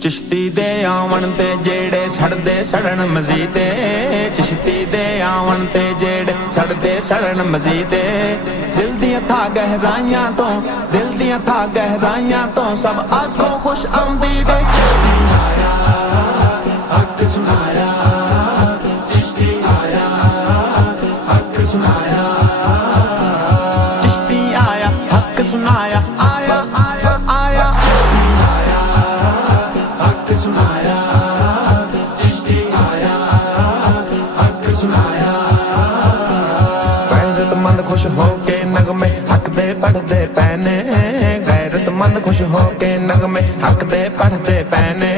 चिश्ती दे आवन ते जेड़े सड़दे सड़न मजीदे, चिश्ती दे आवन ते जेड़े सड़दे सड़न मजीदे। दिल दियां था गहराइयां तो, दिल दियां था गहराइयां तो सब आंखों खुश आमदीदे। चिश्ती आया हक सुनाया, चिश्ती आया हक सुनाया, चिश्ती आया हक सुनाया, आया आया आया चिश्ती आया हक सुनाया, चिश्ती आया हक सुनाया। गैरतमंद खुश होके नगमे हक दे पढ़दे पैने, गैरतमंद खुश होके नगमे हक दे पढ़दे पैने।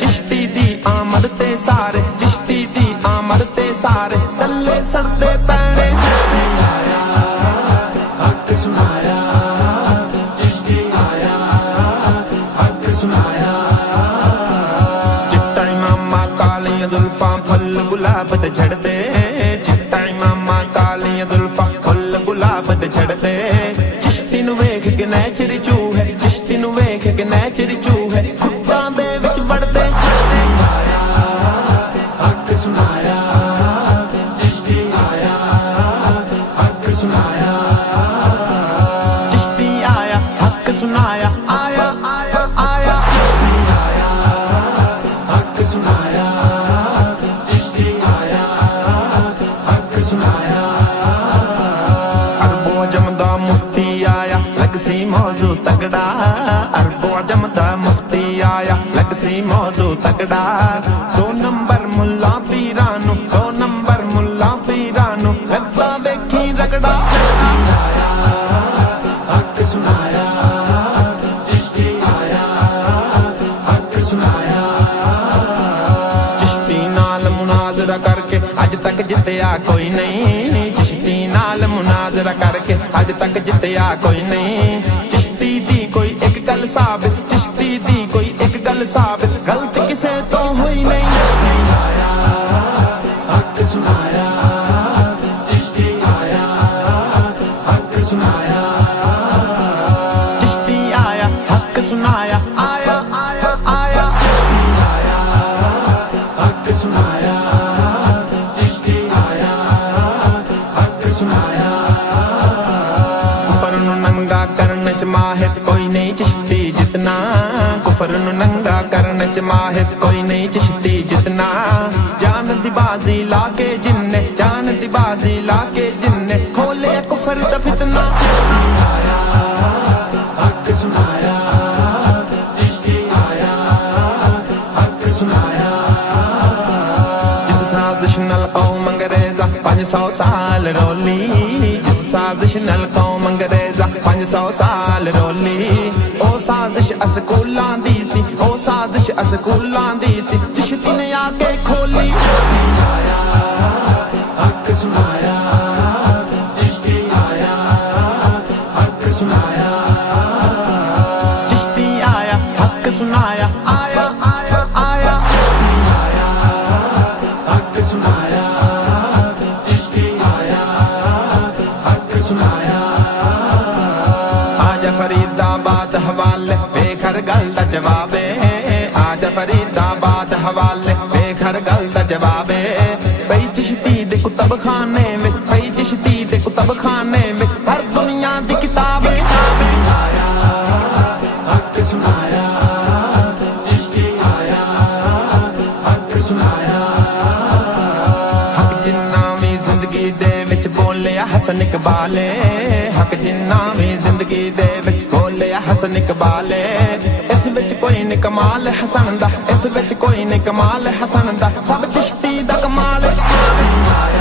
चिश्ती दी आमद ते सारे, चिश्ती दी आमद ते सारे तल्ले सड़दे पैने। चिश्ती आया हक सुनाया, चिश्ती आया हक सुनाया। चिट्टा इमामा कालियां जुल्फां फुल गुलाब ते झड़दे, चिट्टा इमामा कालियां जुल्फां फुल गुलाब ते झड़दे। चिश्ती नूं वेख के नैचर चूहे, चिश्ती नूं वेख के नैचर चूहे खुट्टां दे विच वड़दे। चिश्ती आया हक सुनाया, चिश्ती आया हक सुनाया, चिश्ती आया हक सुनाया, आया आया आया चिश्ती आया हक सुनाया, चिश्ती आया हक सुनाया। अरबों जमदा मुफ्ती आया लगसी मौजू तगड़ा, अरबों जमदा मुफ्ती आया लगसी मौजू तगड़ा। दो नंबर मुल्ला पीरानू, दो नंबर मुल्ला पीरानू लगदा वेखी रगड़ा। चिश्ती आया हक सुनाया, चिश्ती आया हक सुनाया। चिश्ती नाल मुनाजरा करके अज तक जितया कोई नहीं, चिश्ती नाल मुनाजरा करके अज तक जितया कोई नहीं। चिश्ती दी कोई एक गल साबित, चिश्ती दी कोई एक गल साबित गलत किसे तो हुई नहीं। चिश्ती आया हक सुनाया, चिश्ती आया हक सुनाया, चिश्ती आया हक सुनाया, आया आया आया चिश्ती आया हक सुनाया, चिश्ती आया हक सुनाया। कुफर नूं नंगा करन च माहिर कोई नहीं चिश्ती जितना, कुफर नूं नंगा करन च माहिर कोई नहीं चिश्ती जितना। जान दी बाजी लाके जिन्ने, जान दी बाजी लाके जिन्ने खोले कुफर दा फितना। चिश्ती आया हक सुनाया, चिश्ती आया हक सुनाया। जिस साजिश नाल कौम अंग्रेजा 500 साल रोली, जिस साजिश नाल कौम अंग्रेजा 500 साल रोली। ओ साजिश अस्कूलां दी सी, ओ साजिश अस्कूलां दी सी चिश्ती ने आके खोली। चिश्ती आया हक सुनाया, चिश्ती आया हक सुनाया, चिश्ती आया हक सुनाया, आया आया आया चिश्ती आया हक सुनाया, चिश्ती आया हक सुनाया। आजा फरीदाबाद हवाले बेखर गल दा जवाबे, आजा फरीदाबाद हवाले बेखर गल दा जवाबे। पई चिश्ती दे कुतब खाने में, पई चिश्ती दे कुतब खाने में हर दुनिया दी किताबें। चिश्ती आया हक सुनाया, चिश्ती आया हक सुनाया। हक जिन्ना भी जिंदगी दे विच बोलिया हसन इकबाले, हक जिन्ना भी जिंदगी दे विच बोलिया हसन इकबाले। इस विच कोई नहीं कमाल हसन दा, इस विच कोई नहीं कमाल हसन दा सब चिश्ती दा कमाल। चिश्ती आया